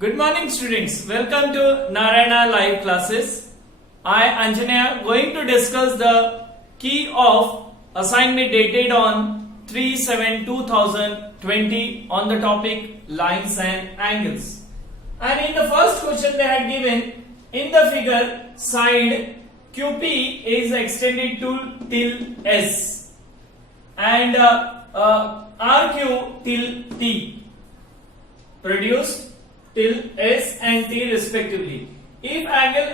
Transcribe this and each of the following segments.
Good morning students, welcome to Narayana live classes. I Anjanaya going to discuss the key of assignment dated on 3/7/2020 on the topic lines and angles. And in the first question they had given in the figure side QP is extended till S and RQ till T produced till S and T respectively. If angle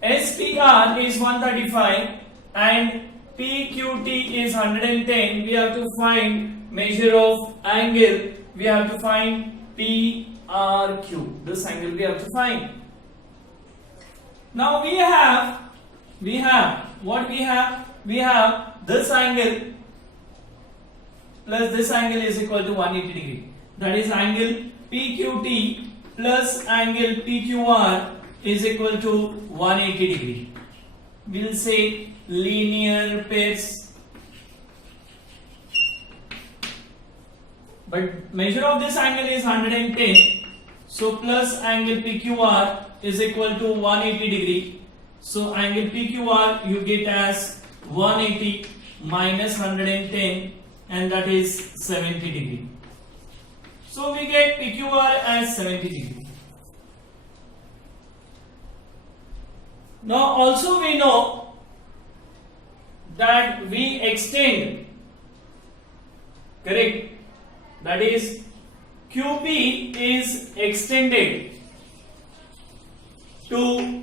SPR is 135 and PQT is 110, we have to find measure of angle. We have to find PRQ. This angle we have to find. Now we have what we have? We have this angle plus this angle is equal to 180 degree. That is angle PQT plus angle PQR is equal to 180 degree. We'll say linear pairs. But measure of this angle is 110. So plus angle PQR is equal to 180 degree. So angle PQR you get as 180 minus 110 and that is 70 degree. So we get PQR as 70 degree. Now also we know that we extend, correct, that is QP is extended to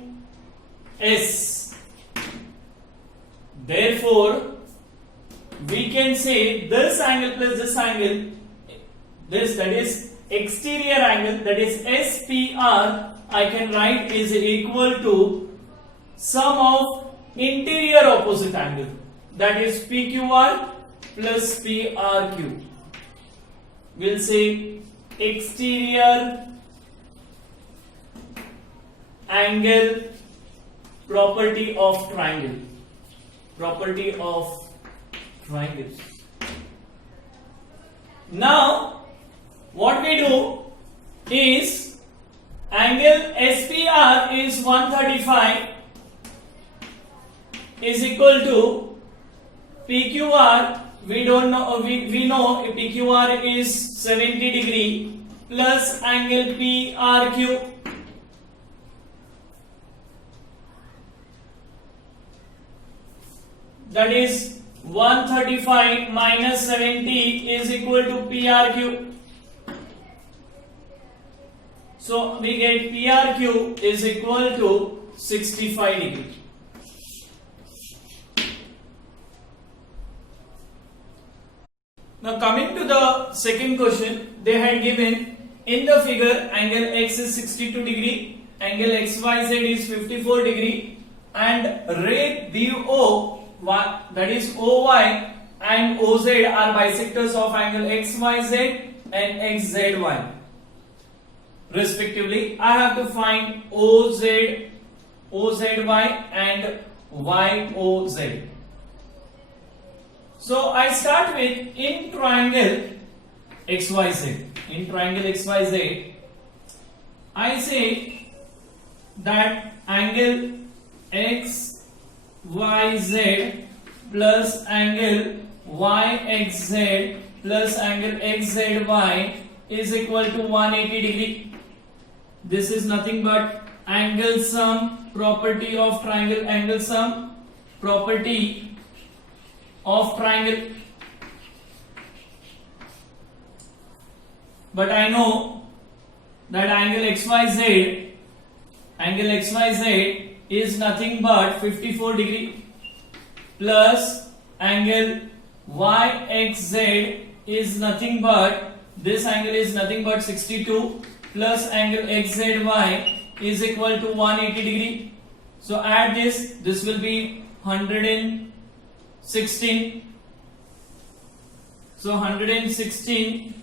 S. Therefore we can say this angle plus this angle, this that is exterior angle, that is SPR, I can write is equal to sum of interior opposite angle, that is PQR plus PRQ. We'll say exterior angle property of triangle. Property of triangle. Now what we do is angle SPR is 135 is equal to PQR, we don't know, we know PQR is 70 degree plus angle PRQ, that is 135 minus 70 is equal to PRQ. So we get PRQ is equal to 65 degree. Now coming to the second question, they had given in the figure angle X is 62 degree, angle XYZ is 54 degree and ray BO, that is OY and OZ are bisectors of angle XYZ and XZY respectively. I have to find OZY and YOZ. So I start with in triangle XYZ. In triangle XYZ, I say that angle XYZ plus angle YXZ plus angle XZY is equal to 180 degree. This is nothing but angle sum property of triangle, angle sum property of triangle. But I know that angle XYZ is nothing but 54 degree plus angle YXZ is nothing but, this angle is nothing but 62 plus angle XZY is equal to 180 degree. So add this will be 116. So 116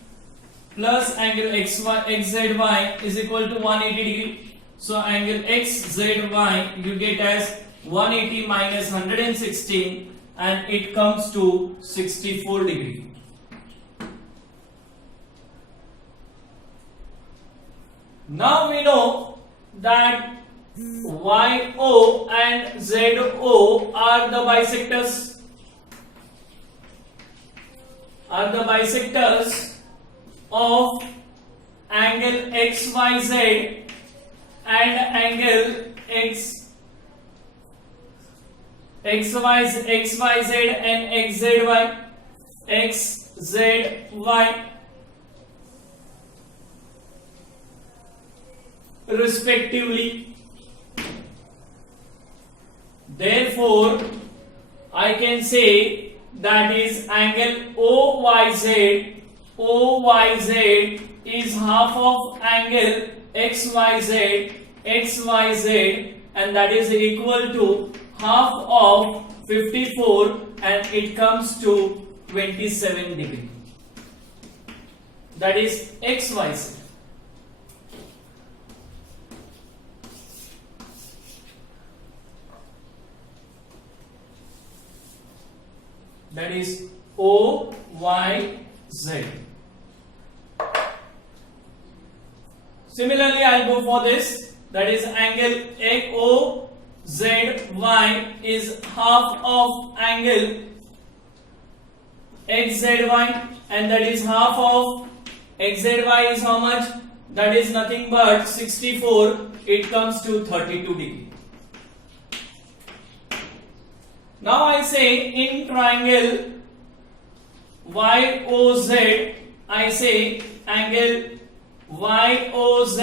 plus angle XZY is equal to 180 degree. So angle XZY you get as 180 minus 116 and it comes to 64 degree. Now we know that YO and ZO are the bisectors. Of angle XYZ and angle XYZ and XZY respectively. Therefore, I can say that is angle OYZ is half of angle XYZ, and that is equal to half of 54, and it comes to 27 degree. That is XYZ. That is OYZ. Similarly, I'll go for this. That is angle AOZY is half of angle XZY, and that is half of XZY is how much? That is nothing but 64. It comes to 32 degree. Now I say in triangle YOZ, I say angle YOZ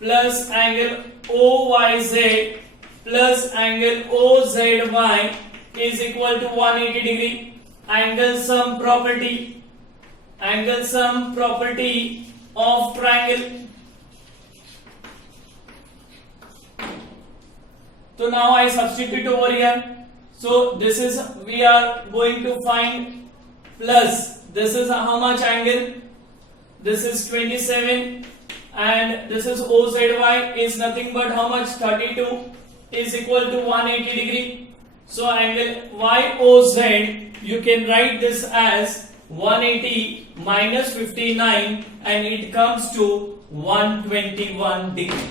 plus angle OYZ plus angle OZY is equal to 180 degree. Angle sum property of triangle. So now I substitute over here. So this is, we are going to find plus, this is how much angle? This is 27, and this is OZY is nothing but how much? 32 is equal to 180 degree. So angle YOZ, you can write this as 180 minus 59, and it comes to 121 degree.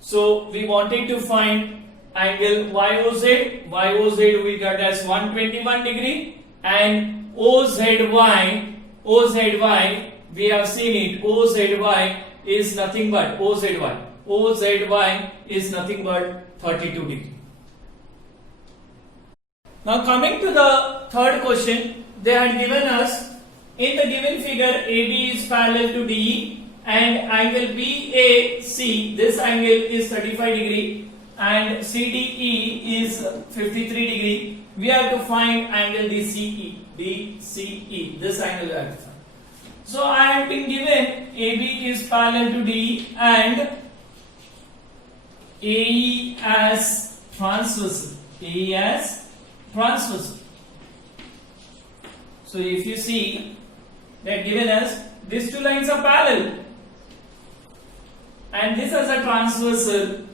So we wanted to find angle YOZ we got as 121 degree, and OZY we have seen it, OZY is nothing but OZY is nothing but 32 degree. Now coming to the third question, they had given us in the given figure AB is parallel to DE and angle BAC, this angle is 35 degree and CDE is 53 degree. We have to find angle DCE, this angle we have to find. So I have been given AB is parallel to DE and AE as transversal. So if you see that given us these two lines are parallel and this as a transversal,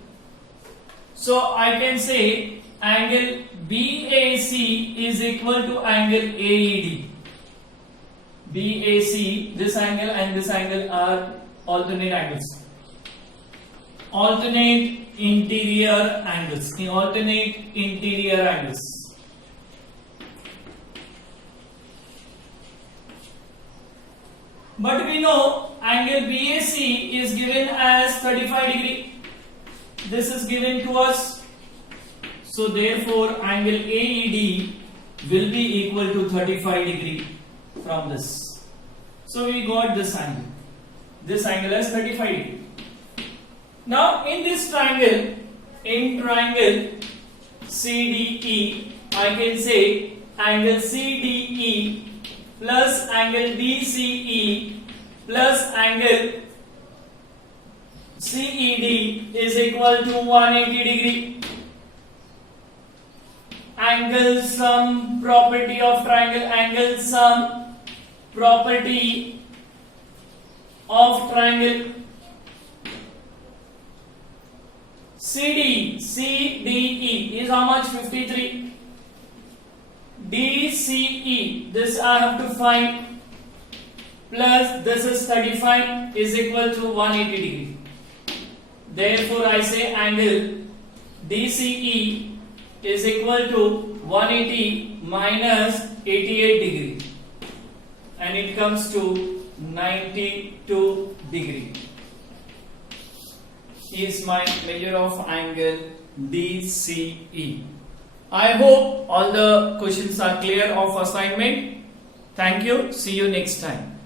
so I can say angle BAC is equal to angle AED. BAC, this angle and this angle are alternate angles, alternate interior angles. But we know angle BAC is given as 35 degree. This is given to us. So therefore angle AED will be equal to 35 degree from this. So we got this angle. This angle as 35 degree. Now in this triangle, CDE, I can say angle CDE plus angle DCE plus angle CED is equal to 180 degree. Angle sum property of triangle, angle sum property of triangle. CDE is how much? 53. DCE, this I have to find plus this is 35 is equal to 180 degree. Therefore, I say angle DCE is equal to 180 minus 88 degree, and it comes to 92 degree. Is my measure of angle DCE. I hope all the questions are clear of assignment. Thank you. See you next time.